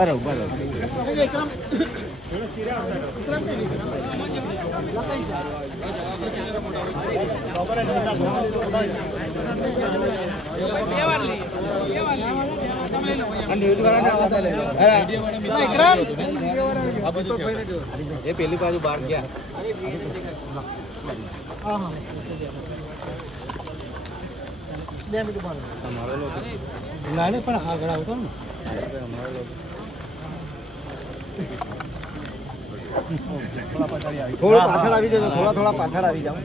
બરોબર એ પેલી બાજુ બહાર ગયા લાડે પણ આગળ આવતો ને થોડું પાછળ આવી જજો થોડા પાછળ આવી જાઓ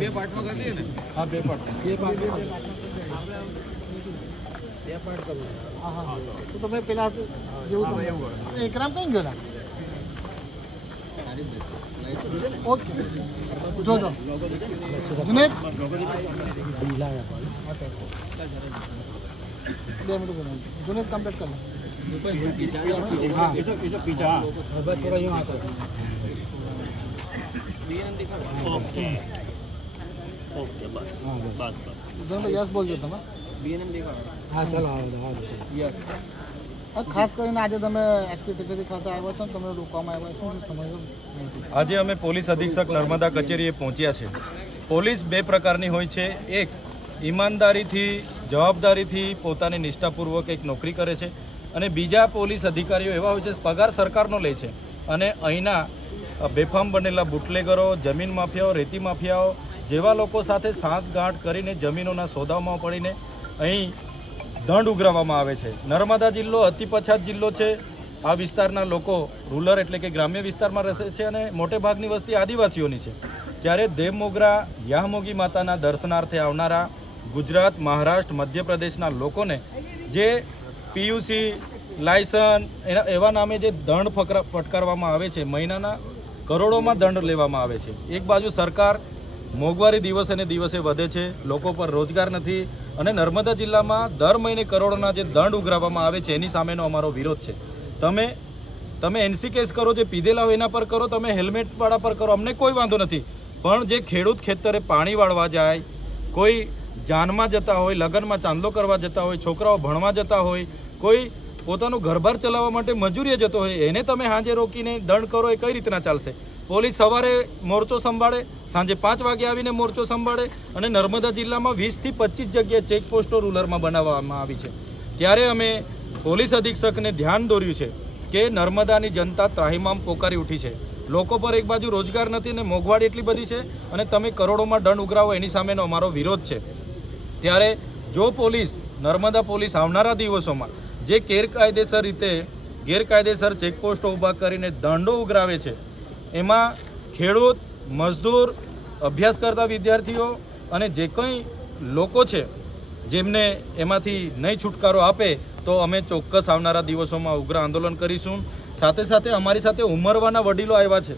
બે પાર્ટમાં કરી દઈએ ને હા બે પાર્ટ કરવું તો તમે પેલા જેવું એકરામ કઈ ગયો ઓકે જોજો જુનેદ 2 मिनट बोलो जूनेद कंप्लीट कर लो पीछा थोड़ा यूँ आता है ओके ओके बस बस दोनों में यस बोल देता ना બીએનએમ દેખાડો હા ચાલો આવો યસ ખાસ કરીને આજે તમે એસપી કચેરી ખાતે આવ્યા છો તમે રોકવામાં આવ્યા શું સમજો આજે અમે પોલીસ અધિક્ષક નર્મદા કચેરીએ પહોંચ્યા છે પોલીસ બે પ્રકારની હોય છે એક ઈમાનદારીથી જવાબદારીથી પોતાની નિષ્ઠાપૂર્વક એક નોકરી કરે છે અને બીજા પોલીસ અધિકારીઓ એવા હોય છે પગાર સરકારનો લે છે અને અહીંના બેફામ બનેલા બુટલેગરો જમીન માફિયાઓ રેતી માફિયાઓ જેવા લોકો સાથે સાંઠગાંઠ કરીને જમીનોના સોદામાં પડીને અહીં દંડ ઉઘરાવવામાં આવે છે નર્મદા જિલ્લો અતિ પછાત જિલ્લો છે આ વિસ્તારના લોકો રૂરલ એટલે કે ગ્રામ્ય વિસ્તારમાં રહે છે અને મોટે ભાગની વસ્તી આદિવાસીઓની છે ત્યારે દેવમોગરા યામોગી માતાના દર્શનાર્થે આવનારા ગુજરાત મહારાષ્ટ્ર મધ્યપ્રદેશના લોકોને જે પીયુસી લાયસન્સ એવા નામે જે દંડ ફટકારવામાં આવે છે મહિનાના કરોડોમાં દંડ લેવામાં આવે છે એક બાજુ સરકાર મોંઘવારી દિવસે ને દિવસે વધે છે લોકો પર રોજગાર નથી અને નર્મદા જિલ્લામાં દર મહિને કરોડોના જે દંડ ઉઘરાવવામાં આવે છે એની સામેનો અમારો વિરોધ છે તમે એનસી કેસ કરો જે પીધેલા હોય એના પર કરો તમે હેલ્મેટવાળા પર કરો અમને કોઈ વાંધો નથી પણ જે ખેડૂત ખેતરે પાણી વાળવા જાય કોઈ જાનમાં જતા હોય લગ્નમાં ચાંદલો કરવા જતા હોય છોકરાઓ ભણવા જતા હોય કોઈ પોતાનું ઘરબાર ચલાવવા માટે મજૂરીએ જતો હોય એને તમે સાંજે રોકીને દંડ કરો એ કઈ રીતના ચાલશે પોલીસ સવારે મોરચો સંભાળે સાંજે 5 વાગે આવીને મોરચો સંભાળે અને નર્મદા જિલ્લામાં 20 થી 25 જગ્યાએ ચેકપોસ્ટો રૂરલમાં બનાવવામાં આવી છે ત્યારે અમે પોલીસ અધિક્ષકને ધ્યાન દોર્યું છે કે નર્મદાની જનતા ત્રાહિમામ પોકારી ઉઠી છે લોકો પર એક બાજુ રોજગાર નથી અને મોંઘવારી એટલી બધી છે અને તમે કરોડોમાં દંડ ઉઘરાવો એની સામેનો અમારો વિરોધ છે ત્યારે જો પોલીસ નર્મદા પોલીસ આવનારા દિવસોમાં જે ગેરકાયદેસર ચેકપોસ્ટો ઊભા કરીને દંડો ઉઘરાવે છે એમાં ખેડૂત મજદૂર અભ્યાસ કરતા વિદ્યાર્થીઓ અને જે કંઈ લોકો છે જેમને એમાંથી નહીં છુટકારો આપે તો અમે ચોક્કસ આવનારા દિવસોમાં ઉગ્ર આંદોલન કરીશું સાથે સાથે અમારી સાથે ઉમરવાના વડીલો આવ્યા છે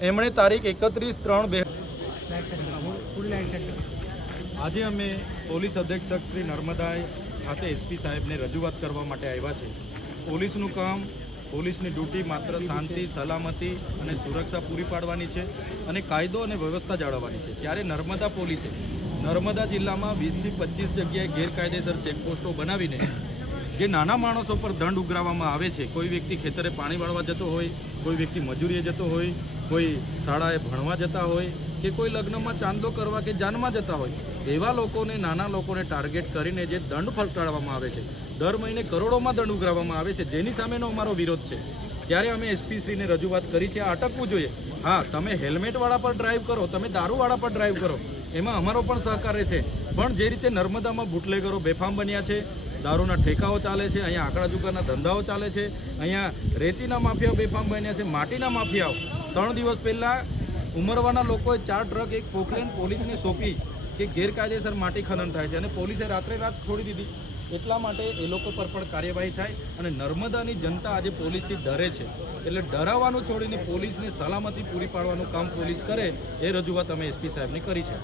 એમણે તારીખ 31/3/2000 આજે અમે પોલીસ અધિક્ષક શ્રી નર્મદા ખાતે એસપી સાહેબને રજૂઆત કરવા માટે આવ્યા છે પોલીસનું કામ પોલીસની ડ્યુટી માત્ર શાંતિ સલામતી અને સુરક્ષા પૂરી પાડવાની છે અને કાયદો અને વ્યવસ્થા જાળવવાની છે ત્યારે નર્મદા પોલીસે નર્મદા જિલ્લામાં 20 થી 25 જગ્યાએ ગેરકાયદેસર ચેકપોસ્ટો બનાવીને જે નાના માણસો પર દંડ ઉઘરાવવામાં આવે છે કોઈ વ્યક્તિ ખેતરે પાણી વાળવા જતો હોય કોઈ વ્યક્તિ મજૂરીએ જતો હોય કોઈ શાળાએ ભણવા જતા હોય કે કોઈ લગ્નમાં ચાંદલો કરવા કે જાનમાં જતા હોય એવા લોકોને નાના લોકોને ટાર્ગેટ કરીને જે દંડ ફટકારવામાં આવે છે દર મહિને કરોડોમાં દંડ ઉઘરાવવામાં આવે છે જેની સામેનો અમારો વિરોધ છે ત્યારે અમે એસપી શ્રીને રજૂઆત કરી છે આ અટકવું જોઈએ હા તમે હેલ્મેટવાળા પર ડ્રાઈવ કરો તમે દારૂવાળા પર ડ્રાઈવ કરો એમાં અમારો પણ સહકાર રહેશે પણ જે રીતે નર્મદામાં બુટલેગરો બેફામ બન્યા છે દારૂના ઠેકાઓ ચાલે છે અહીંયા આંકડા જુગારના ધંધાઓ ચાલે છે અહીંયા રેતીના માફિયાઓ બેફામ બન્યા છે માટીના માફિયાઓ 3 દિવસ પહેલાં ઉમરવાના લોકોએ 4 ટ્રક એક પોકલેન પોલીસને સોંપી કે ગેરકાયદેસર માટી ખનન થાય છે અને પોલીસે રાત્રે રાત છોડી દીધી એટલા માટે એ લોકો પર પણ કાર્યવાહી થાય અને નર્મદાની જનતા આજે પોલીસથી ડરે છે એટલે ડરાવવાનું છોડીને પોલીસને સલામતી પૂરી પાડવાનું કામ પોલીસ કરે એ રજૂઆત અમે એસપી સાહેબની કરી છે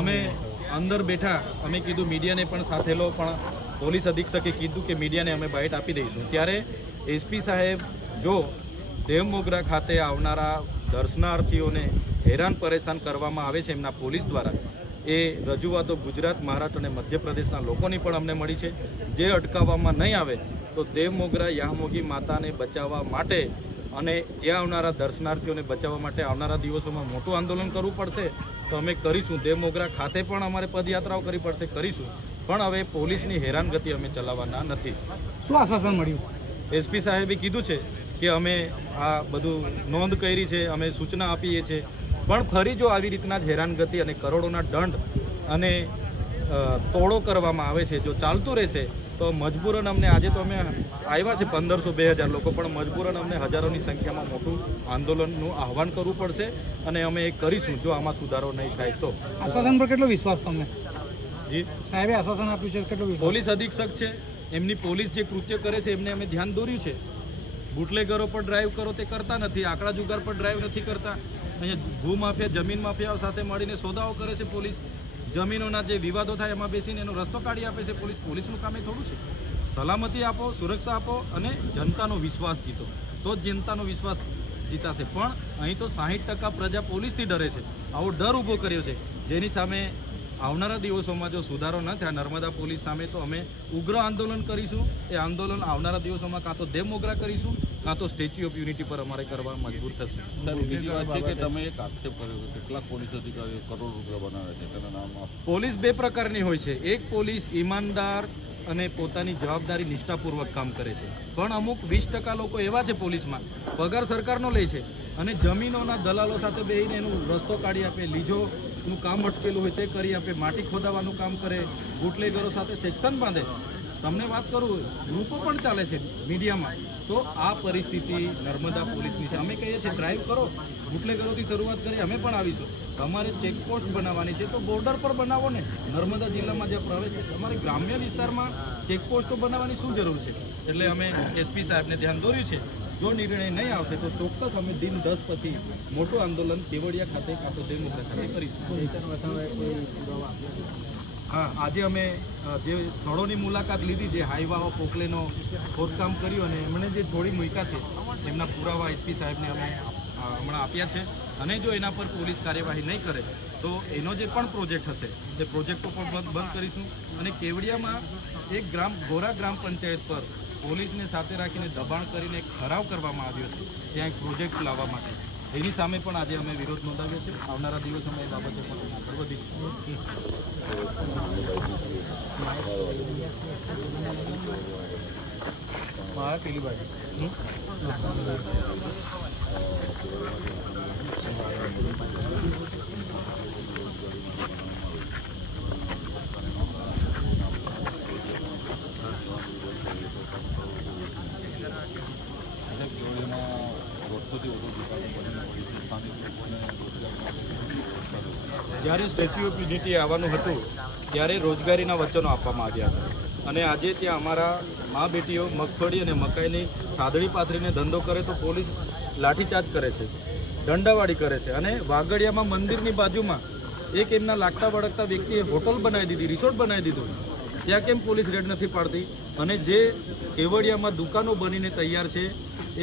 અમે અંદર બેઠા અમે કીધું મીડિયાને પણ સાથે લો પણ પોલીસ અધિક્ષકે કીધું કે મીડિયાને અમે બાઇટ આપી દઈશું ત્યારે એસપી સાહેબ જો દેવમોગરા ખાતે આવનારા દર્શનાર્થીઓને હેરાન પરેશાન કરવામાં આવે છે એમના પોલીસ દ્વારા એ રજૂઆતો ગુજરાત, મહારાષ્ટ્ર અને મધ્યપ્રદેશના લોકોની પણ અમને મળી છે. જે અટકાવવામાં નહીં આવે તો દેવ મોગરા યામોગી માતાને બચાવવા માટે અને ત્યાં આવનારા દર્શનાર્થીઓને બચાવવા માટે આવનારા દિવસોમાં મોટું આંદોલન કરવું પડશે તો અમે કરીશું. દેવ મોગરા ખાતે પણ અમારે પદયાત્રાઓ કરવી પડશે, કરીશું. પણ હવે પોલીસની હેરાનગતિ અમે ચલાવવાના નથી. શું આશ્વાસન મળ્યું? એસપી સાહેબે કીધું છે કે અમે આ બધું નોંધ કરી છે, અમે સૂચના આપીએ છીએ, પણ ફરી જો આવી રીતના જ હેરાનગતિ અને કરોડોના દંડ અને તોડો કરવામાં આવે છે, જો ચાલતું રહેશે તો મજબૂરન અમને, આજે તો અમે આવ્યા છે 1500-2000 લોકો, પણ મજબૂરન અમને હજારોની સંખ્યામાં મોટું આંદોલનનું આહવાન કરવું પડશે અને અમે એ કરીશું જો આમાં સુધારો નહીં થાય તો. આશ્વાસન પર કેટલો વિશ્વાસ તમને? જી સાહેબે આશ્વાસન આપ્યું છે, કેટલો વિશ્વાસ? પોલીસ અધિક્ષક છે, એમની પોલીસ જે કૃત્ય કરે છે એમને અમે ધ્યાન દોર્યું છે. બુટલેગરો પર ડ્રાઈવ કરો તે કરતા નથી, આંકડા જુગાર પર ડ્રાઈવ નથી કરતા. અહીંયા ભૂમાફિયા, જમીન માફિયાઓ સાથે મળીને સોદાઓ કરે છે પોલીસ. જમીનોના જે વિવાદો થાય એમાં બેસીને એનો રસ્તો કાઢી આપે છે પોલીસ. પોલીસનું કામ એ થોડું છે. સલામતી આપો, સુરક્ષા આપો અને જનતાનો વિશ્વાસ જીતો, તો જ જનતાનો વિશ્વાસ જીતાશે. પણ અહીં તો 60% પ્રજા પોલીસથી ડરે છે. આવો ડર ઊભો કર્યો છે, જેની સામે આવનારા દિવસોમાં જો સુધારો ન થાય નર્મદા પોલીસ સામે તો અમે ઉગ્ર આંદોલન કરીશું. એ આંદોલન આવનારા દિવસોમાં કાં તો દેવ મોગરા કરીશું, કાં તો સ્ટેચ્યુ ઓફ યુનિટી પર અમારે કરવા મજબૂર થશું. તમે એક આક્ષેપ કર્યો કે કેટલાક પોલીસ અધિકારીઓ કરોડ રૂપિયા બનાવે છે, તેના નામ પોલીસ બે પ્રકારની હોય છે. એક પોલીસ ઈમાનદાર અને પોતાની જવાબદારી નિષ્ઠાપૂર્વક કામ કરે છે, પણ અમુક 20% લોકો એવા છે પોલીસમાં, પગાર સરકારનો લે છે અને જમીનોના દલાલો સાથે બેસીને એનો રસ્તો કાઢી આપે, લીજોનું કામ અટકેલું હોય તે કરી આપે, માટી ખોદાવાનું કામ કરે, બુટલેગરો સાથે સેક્શન બાંધે. તમને વાત કરું, ગ્રુપો પણ ચાલે છે મીડિયામાં. તો આ પરિસ્થિતિ નર્મદા પોલીસની છે. અમે કહીએ છીએ ડ્રાઈવ કરો, બુટલેગરોથી શરૂઆત કરી, અમે પણ આવીશું. તમારે ચેકપોસ્ટ બનાવવાની છે તો બોર્ડર પર બનાવો ને. નર્મદા જિલ્લામાં જે પ્રવેશ છે, તમારે ગ્રામ્ય વિસ્તારમાં ચેકપોસ્ટો બનાવવાની શું જરૂર છે? એટલે અમે એસપી સાહેબને ધ્યાન દોર્યું છે. જો નિર્ણય નહીં આવશે તો ચોક્કસ અમે દિન 10 પછી મોટું આંદોલન કેવડિયા ખાતે કાં તો દેવમોગરા ખાતે કરીશું. હા, આજે અમે જે સ્થળોની મુલાકાત લીધી, જે હાઈવાઓ, પોકલેનો ખોદકામ કર્યું અને એમણે જે છોડી મૂક્યા છે એમના પુરાવા એસપી સાહેબને અમે હમણાં આપ્યા છે. અને જો એના પર પોલીસ કાર્યવાહી નહીં કરે તો એનો જે પણ પ્રોજેક્ટ હશે તે પ્રોજેક્ટો પણ બંધ કરીશું. અને કેવડિયામાં એક ગોરા ગ્રામ પંચાયત પર પોલીસને સાથે રાખીને દબાણ કરીને એક ઠરાવ કરવામાં આવ્યો છે ત્યાં એક પ્રોજેક્ટ લાવવા માટે. એની સામે પણ આજે અમે વિરોધ નોંધાવ્યો છે. આવનારા દિવસોમાં એ બાબતે પણ આગળ વધીશું. પેલી બાજુ જ્યારે સ્ટેચ્યુ ઓફ યુનિટી આવવાનું હતું ત્યારે રોજગારીના વચનો આપવામાં આવ્યા હતા અને આજે ત્યાં અમારા મા બેટીઓ મગફળી અને મકાઈની સાદડી પાથરીને ધંધો કરે તો પોલીસ લાઠીચાર્જ કરે છે, દંડાવાળી કરે છે. અને વાગડિયામાં મંદિરની બાજુમાં એક એમના લાગતા વળગતા વ્યક્તિએ હોટલ બનાવી દીધી, રિસોર્ટ બનાવી દીધું. ત્યાં કેમ પોલીસ રેડ નથી પાડતી? અને જે કેવડિયામાં દુકાનો બનીને તૈયાર છે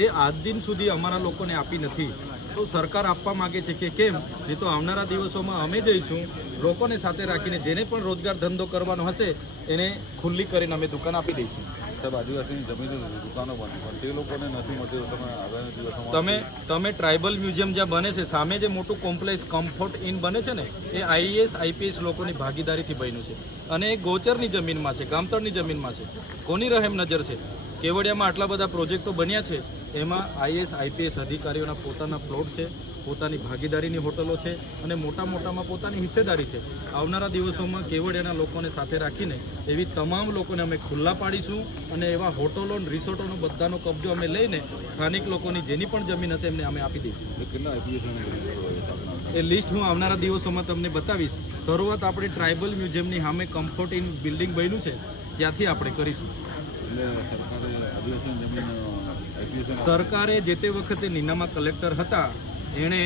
એ આજ દિન સુધી અમારા લોકોને આપી નથી. તો સરકાર આપવા માગે છે કે કેમ? નહીં તો આવનારા દિવસોમાં અમે જઈશું, લોકોને સાથે રાખીને જેને પણ રોજગાર ધંધો કરવાનો હશે એને ખુલ્લી કરીને અમે દુકાન આપી દઈશું. સાહેબ, આદિવાસીની જમીન દુકાનો બની પણ તે લોકોને નથી મળતી. તમે આગામી દિવસોમાં તમે ટ્રાઇબલ મ્યુઝિયમ જ્યાં બને છે સામે જે મોટું કોમ્પ્લેક્સ કમ્ફર્ટ ઇન બને છે ને એ આઈએએસ આઈપીએસ લોકોની ભાગીદારીથી બન્યું છે અને એ ગોચરની જમીનમાં છે, ગામતળની જમીનમાં છે. કોની રહેમ નજર છે? કેવડિયામાં આટલા બધા પ્રોજેક્ટો બન્યા છે, એમાં આઈએએસ આઈપીએસ અધિકારીઓના પોતાના પ્લોટ છે, પોતાની ભાગીદારીની હોટલો છે અને મોટામાં પોતાની હિસ્સેદારી છે. આવનારા દિવસોમાં કેવડિયાના લોકોને સાથે રાખીને એવી તમામ લોકોને અમે ખુલ્લા પાડીશું અને એવા હોટલો રિસોર્ટોનો બધાનો કબજો અમે લઈને સ્થાનિક લોકોની જેની પણ જમીન હશે એમને અમે આપી દઈશું. કેટલા એ લિસ્ટ હું આવનારા દિવસોમાં તમને બતાવીશ. શરૂઆત આપણી ટ્રાઇબલ મ્યુઝિયમની સામે કમ્ફર્ટ ઇન બિલ્ડિંગ બન્યું છે ત્યાંથી આપણે કરીશું. સરકારે જે તે વખતે નીનામાં કલેક્ટર હતા એણે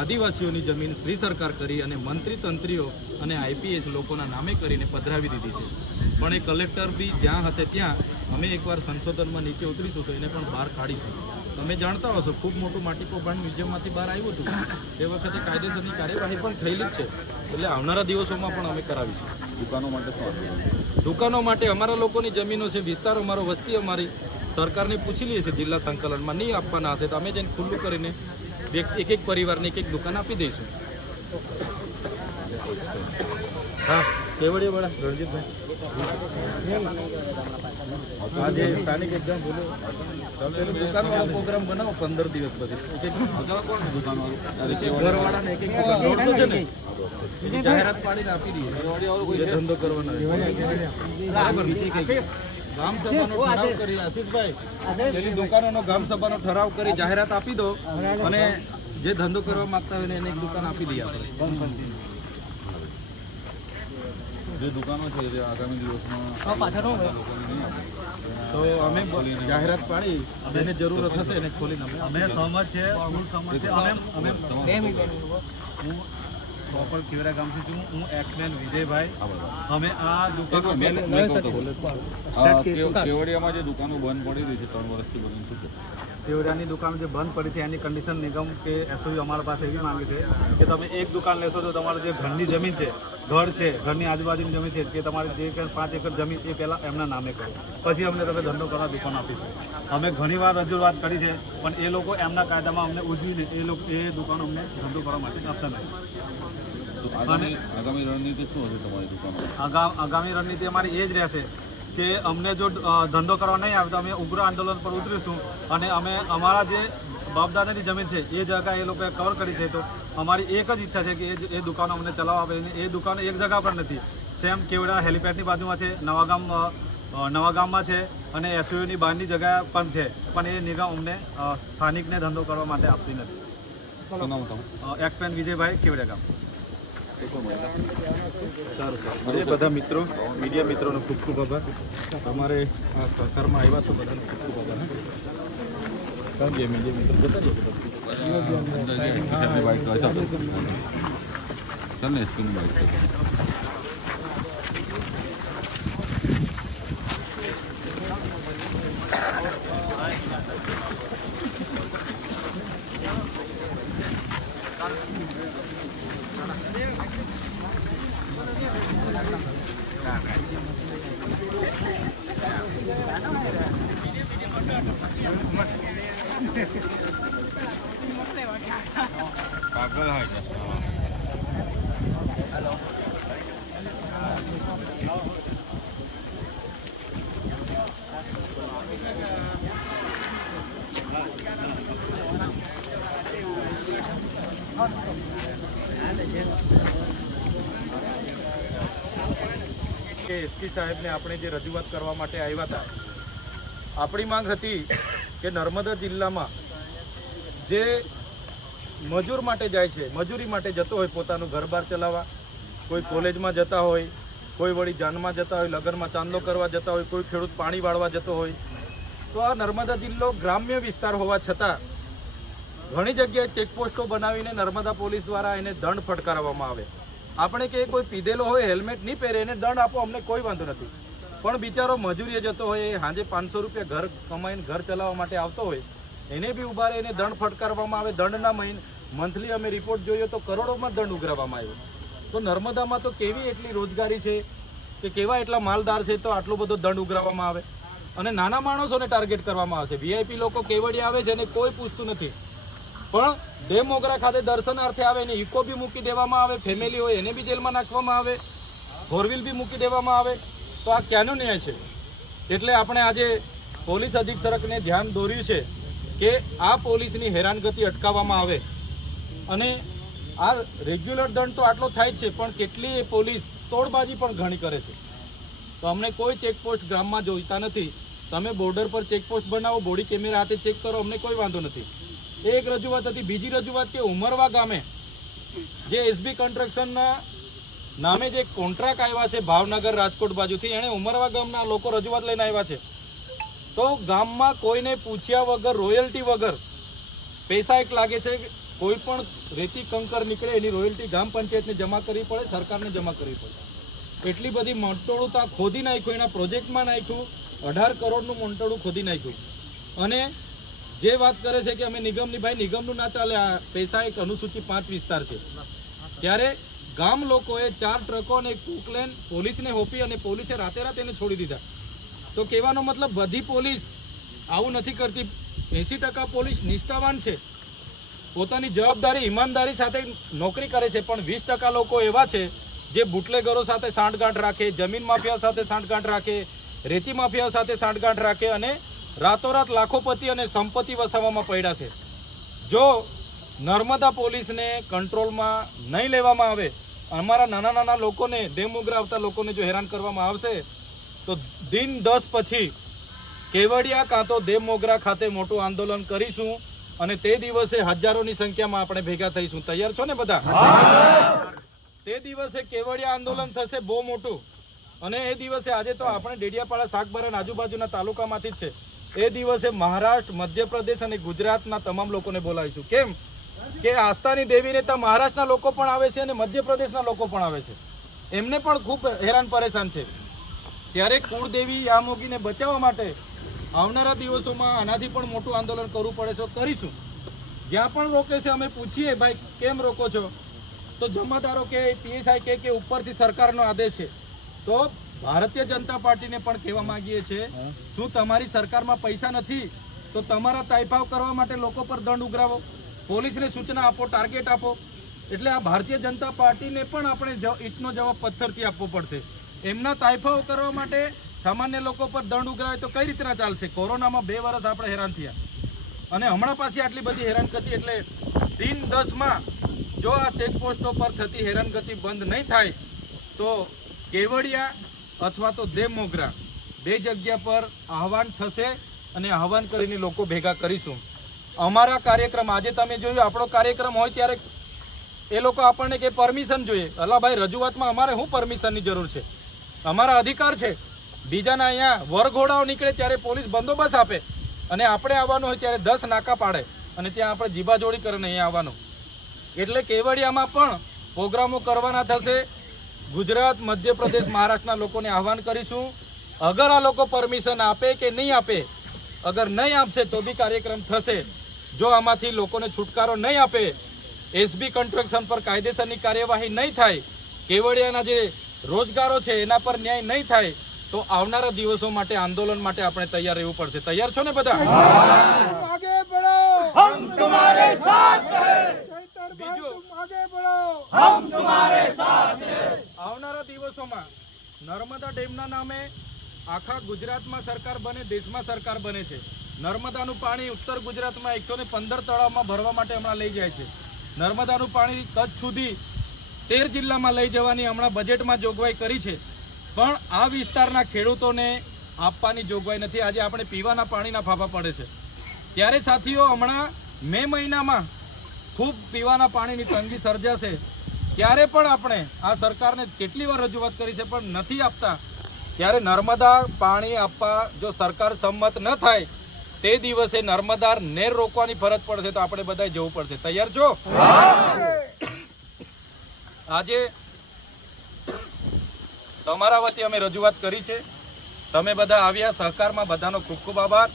આદિવાસીઓની જમીન શ્રી સરકાર કરી અને મંત્રી તંત્રીઓ અને આઈપીએસ લોકોના નામે કરીને પધરાવી દીધી છે. પણ એ કલેક્ટર બી જ્યાં હશે ત્યાં અમે એકવાર સંશોધનમાં નીચે ઉતરીશું તો એને પણ બહાર કાઢીશું. તમે જાણતા હશો ખૂબ મોટું માટી કૌભાંડ મ્યુઝિયમમાંથી બહાર આવ્યું હતું તે વખતે કાયદેસરની કાર્યવાહી પણ થયેલી જ છે. એટલે આવનારા દિવસોમાં પણ અમે કરાવીશું. દુકાનો માટે શું આપીશું? દુકાનો માટે અમારા લોકોની જમીનો છે, વિસ્તાર અમારો, વસ્તી અમારી સરકારને પૂછી લઈએ છીએ. જિલ્લા સંકલનમાં નહીં આપવાના હશે તો અમે જઈને ખુલ્લું કરીને એક એક પરિવારને એક એક દુકાન આપી દઈશું. હા, કેવડિયાવાળા રણજીતભાઈ, આ જે સ્થાનિક એક્ઝામ બોલો તમે દુકાનવાળો પ્રોગ્રામ બનાવો 15 દિવસ પછી. ઘરવાળાને એક એક દુકાન 150 છે ને એની જાહેરાત પાડીને આપી દઈએ. જે ધંધો કરવાનો બરાબર. ગામ સભાનો ઠરાવ કરી આશીષભાઈ, પેલી દુકાનોનો ગામ સભાનો ઠરાવ કરી જાહેરાત આપી દો અને જે ધંધો કરવા માંગતા હોય એને એક દુકાન આપી દઈએ આપણે. જે દુકાનો છે જે આગામી દિવસમાં લોકોને નહીં આપે તો અમે જાહેરાત પાડી જેને જરૂરત હશે એને ખોલીને અમે સહમત છે, હું સહમત છે. હું પ્રોપર કેવડા ગામથી છું. હું એક્સમેન વિજયભાઈ. અમે આ દુકાનો કેવડિયામાં જે દુકાનો બંધ પડી રહી છે 3 વર્ષથી બંધ, શું છે? કેવડાની દુકાન જે બંધ પડી છે એની કન્ડિશન નિગમ કે એસઓયુ અમારા પાસે એવી માંગે છે કે તમે એક દુકાન લેશો તો તમારી જે ઘરની જમીન છે, ઘર છે, ઘરની આજુબાજુની જમીન છે, જે તમારી જે 5 એકર જમીન એ પહેલાં એમના નામે કરો, પછી અમને તમે ધંધો કરવા દુકાન આપીશું. અમે ઘણીવાર રજૂઆત કરી છે પણ એ લોકો એમના કાયદામાં અમને ઉજવીને એ દુકાનો અમને ધંધો કરવા માટે આપતા નથી. આગામી રણનીતિ શું હશે તમારી દુકાનો? આગામી રણનીતિ અમારી એ જ રહેશે કે અમને જો ધંધો કરવા નહીં આવે તો અમે ઉગ્ર આંદોલન પર ઉતરીશું અને અમે અમારા જે બાપદાદાની જમીન છે એ જગ્યા એ લોકોએ કવર કરી છે. તો અમારી એક જ ઈચ્છા છે કે એ દુકાનો અમને ચલાવવા આવે. એ દુકાનો એક જગ્યા પર નથી, સેમ કેવડા હેલિપેડની બાજુમાં છે, નવાગામમાં છે અને એસયુની બહારની જગ્યા પણ છે, પણ એ નિગમ અમને સ્થાનિકને ધંધો કરવા માટે આપતી નથી. એક્સપેન વિજયભાઈ, કેવડા ગામ. એ બધા મિત્રો, મીડિયા મિત્રોનો ખૂબ ખૂબ આભાર. તમારે આ સહકારમાં આવ્યા છો બધાને ખૂબ ખૂબ આભાર. કારણ કે મીડિયા મિત્રો જતા જશે બાઇક ચાલ ને એસપીની બાઇક કાગળ હોય છે. કે એસપી સાહેબને આપણે જે રજૂઆત કરવા માટે આવ્યા હતા, આપણી માંગ હતી કે નર્મદા જિલ્લામાં જે મજૂર માટે જાય છે, મજૂરી માટે જતો હોય, પોતાનું ઘર-બાર ચલાવવા, કોઈ કોલેજમાં જતા હોય, કોઈ વળી જાનમાં જતા હોય, લગ્નમાં ચાંદલો કરવા જતા હોય, કોઈ ખેડૂત પાણી વાળવા જતો હોય, તો આ નર્મદા જિલ્લો ગ્રામ્ય વિસ્તાર હોવા છતાં ઘણી જગ્યાએ ચેકપોસ્ટો બનાવીને નર્મદા પોલીસ દ્વારા એને દંડ ફટકારવામાં આવે. આપણે કે કોઈ પીધેલો હોય, હેલ્મેટ નહીં પહેરે, એને દંડ આપો, અમને કોઈ વાંધો નથી. પણ બિચારો મજૂરીએ જતો હોય, એ સાંજે 500 રૂપિયા ઘર કમાઈને ઘર ચલાવવા માટે આવતો હોય, એને બી ઉભા રહે, એને દંડ ફટકારવામાં આવે. દંડના મંથલી અમે રિપોર્ટ જોઈએ તો કરોડોમાં દંડ ઉઘરાવવામાં આવ્યો. તો નર્મદામાં તો કેવી એટલી રોજગારી છે કે કેવા એટલા માલદાર છે તો આટલો બધો દંડ ઉઘરાવવામાં આવે અને નાના માણસોને ટાર્ગેટ કરવામાં આવશે. વીઆઈપી લોકો કેવડિયા આવે છે એને કોઈ પૂછતું નથી, પણ ડેમ મોગરા ખાતે દર્શનાર્થે આવે એને ઇકો બી મૂકી દેવામાં આવે, ફેમિલી હોય એને બી જેલમાં નાખવામાં આવે, ફોરવ્હીલ બી મૂકી દેવામાં આવે. તો આ ક્યાંનો ન્યાય છે? એટલે આપણે આજે પોલીસ અધિક્ષકને ધ્યાન દોર્યું છે કે આ પોલીસની હેરાનગતિ અટકાવવામાં આવે. અને આ રેગ્યુલર દંડ તો આટલો થાય જ છે, પણ કેટલી પોલીસ તોડબાજી પણ ઘણી કરે છે. તો અમને કોઈ ચેકપોસ્ટ ગામમાં જોઈતા નથી. તમે બોર્ડર પર ચેકપોસ્ટ બનાવો, બોડી કેમેરા હાથે ચેક કરો, અમને કોઈ વાંધો નથી. એક રજૂઆત હતી. બીજી રજૂઆત કે ઉમરવા ગામે જે એસબી કન્સ્ટ્રક્શનના નામે જે કોન્ટ્રાક્ટ આવ્યા છે ભાવનગર રાજકોટ બાજુથી, એણે ઉમરવા ગામના લોકો રજૂઆત લઈને આવ્યા છે. તો ગામમાં કોઈને પૂછ્યા વગર, રોયલ્ટી વગર પૈસા એક લાગે છે. કોઈ પણ રેતી કંકર નીકળે એની રોયલ્ટી ગ્રામ પંચાયતને જમા કરવી પડે, સરકારને જમા કરવી પડે. એટલી બધી મંટોળું ત્યાં ખોદી નાખ્યું, એના પ્રોજેક્ટમાં નાખ્યું, 18 કરોડનું મંટોળું ખોદી નાખ્યું. અને જે વાત કરે છે કે અમે નિગમની, ભાઈ નિગમનું ના ચાલે, આ પૈસા એક અનુસૂચિ 5 વિસ્તાર છે. ત્યારે ગામ લોકોએ 4 ટ્રકો અને એક પોકલેન પોલીસને હોપી અને પોલીસે રાતે એને છોડી દીધા. તો કહેવાનો મતલબ બધી પોલીસ આવું નથી કરતી. 80% પોલીસ નિષ્ઠાવાન છે, પોતાની જવાબદારી ઈમાનદારી સાથે નોકરી કરે છે, પણ 20% લોકો એવા છે જે બુટલેગરો સાથે સાંઠગાંઠ રાખે, જમીન માફિયા સાથે સાંઠગાંઠ રાખે, રેતી માફિયા સાથે સાંઠગાંઠ રાખે અને રાતોરાત લાખોપતિ અને સંપત્તિ વસાવવામાં પડ્યા છે. જો નર્મદા પોલીસને કંટ્રોલમાં નહીં લેવામાં આવે, અમારા નાના નાના લોકોને, દેવમોગરા આવતા લોકોને જો હેરાન કરવામાં આવશે તો દિન 10 પછી કેવડિયા કાં તો દેવમોગરા ખાતે મોટું આંદોલન કરીશું અને તે દિવસે હજારોની સંખ્યામાં આપણે ભેગા થઈશું. તૈયાર છો ને બધા? તે દિવસે કેવડિયા આંદોલન થશે બહુ મોટું, અને એ દિવસે, આજે તો આપણે ડેડિયાપાડા, શાકબારા અને આજુબાજુના તાલુકામાંથી જ છે, એ દિવસે મહારાષ્ટ્ર, મધ્યપ્રદેશ અને ગુજરાતના તમામ લોકોને બોલાવીશું. કેમ કે આસ્થાની દેવીને તો મહારાષ્ટ્રના લોકો પણ આવે છે અને મધ્યપ્રદેશના લોકો પણ આવે છે, એમને પણ ખૂબ હેરાન પરેશાન છે. ત્યારે કુળદેવી યામોગીને બચાવવા માટે આવનારા દિવસોમાં આનાથી પણ મોટું આંદોલન કરવું પડે છે, કરીશું. જ્યાં પણ રોકે છે અમે પૂછીએ, ભાઈ કેમ રોકો છો? તો જમાદારો કે પીએસઆઈ કે ઉપરથી સરકારનો આદેશ છે. તો ભારતીય જનતા પાર્ટીને પણ કહેવા માંગીએ છીએ, શું તમારી સરકારમાં પૈસા નથી તો તમારા તાઇફાવ કરવા માટે લોકો પર દંડ ઉઘરાવો, પોલીસને સૂચના આપો, ટાર્ગેટ આપો. એટલે આ ભારતીય જનતા પાર્ટીને પણ આપણે ઈંટનો જવાબ પથ્થરથી આપવો પડશે. એમના તાઇફાવ કરવા માટે સામાન્ય લોકો પર દંડ ઉઘરાવે તો કઈ રીતના ચાલશે? કોરોનામાં 2 વર્ષ આપણે હેરાન થયા અને હમણાં પાછી આટલી બધી હેરાનગતિ. એટલે દિન 10માં જો આ ચેકપોસ્ટો પર થતી હેરાનગતિ બંધ નહીં થાય તો કેવડિયા અથવા તો દેવમોગરા 2 જગ્યા પર આહવાન થશે અને આહવાન કરીને લોકો ભેગા કરીશું. અમારા કાર્યક્રમ, આજે તમે જોયું આપણો કાર્યક્રમ હોય ત્યારે એ લોકો આપણને કે પરમિશન જોઈએ. અલા ભાઈ, રજૂઆતમાં અમારે શું પરમિશનની જરૂર છે? અમારા અધિકાર છે. બીજાના અહીંયા વરઘોડાઓ નીકળે ત્યારે પોલીસ બંદોબસ્ત આપે અને આપણે આવવાનું હોય ત્યારે 10 નાકા પાડે અને ત્યાં આપણે જીબાજોડી કરીને અહીંયા આવવાનું. એટલે કેવડિયામાં પણ પ્રોગ્રામો કરવાના થશે. ગુજરાત, મધ્યપ્રદેશ, મહારાષ્ટ્રના લોકોને આહવાન કરીશું. અગર આ લોકો પરમિશન આપે કે નહીં આપે, અગર નહીં આપશે તો બી કાર્યક્રમ થશે. જો આમાંથી લોકોને છુટકારો નહીં આપે, એસબી કન્સ્ટ્રક્શન પર કાયદેસરની કાર્યવાહી નહીં થાય, કેવડિયાના જે રોજગારો છે એના પર ન્યાય નહીં થાય, તો આવનારા દિવસો માટે આંદોલન માટે આપણે તૈયાર રહેવું પડશે. તૈયાર છો ને બધા? आगे बढ़ो, हम तुम्हारे साथ हैं. બીજું, आगे बढ़ो, हम तुम्हारे साथ हैं. આવનારા દિવસોમાં નર્મદા ડેમના નામે આખા ગુજરાતમાં સરકાર બને, દેશમાં સરકાર બને છે. નર્મદાનું પાણી ઉત્તર ગુજરાતમાં 115 તળાવમાં ભરવા માટે હમણાં લઈ જાય છે. નર્મદાનું પાણી કચ્છ સુધી 13 જિલ્લામાં લઈ જવાની હમણાં બજેટમાં જોગવાઈ કરી છે, પણ આ વિસ્તારના ખેડૂતોને આપવાની જોગવાઈ નથી. આજે આપણે પીવાના પાણીના ફાફા પડે છે. ત્યારે સાથીઓ, હમણાં મે મહિનામાં ખૂબ પીવાના પાણીની તંગી સર્જાશે. ત્યારે પણ આપણે આ સરકારને કેટલી વાર રજૂઆત કરી છે પણ નથી આપતા. ત્યારે નર્મદા પાણી આપવા જો સરકાર સંમત ન થાય તે દિવસે નર્મદા નેર રોકવાની ફરજ પડશે. તો આપણે બધાએ જવું પડશે. તૈયાર છો? આજે તમારા વતી અમે રજૂઆત કરી છે, તમે બધા આવ્યા, સહકારમાં બધાનો ખૂબ ખૂબ આભાર.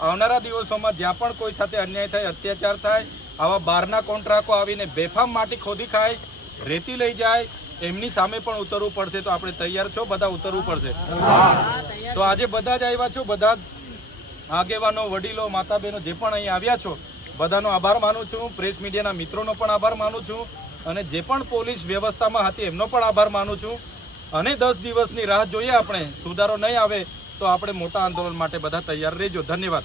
આવનારા દિવસોમાં જ્યાં પણ કોઈ સાથે અન્યાય થાય, અત્યાચાર થાય, આવા બહારના કોન્ટ્રાક્ટો આવીને બેફામ માટી ખોદી ખાય, રેતી લઈ જાય, એમની સામે પણ ઉતરવું પડશે. તો આપણે તૈયાર છો? બધા ઉતરવું પડશે. તો આજે બધા જ આવ્યા છો, બધા જ આગેવાનો, વડીલો, માતા બહેનો જે પણ અહીં આવ્યા છો, બધાનો આભાર માનું છું. પ્રેસ મીડિયાના મિત્રોનો પણ આભાર માનું છું અને જે પણ પોલીસ વ્યવસ્થામાં હતી એમનો પણ આભાર માનું છું. અને 10 દિવસની રાહ જોઈએ. આપણે સુધારો નહીં આવે તો આપણે મોટા આંદોલન માટે બધા તૈયાર રહેજો. ધન્યવાદ.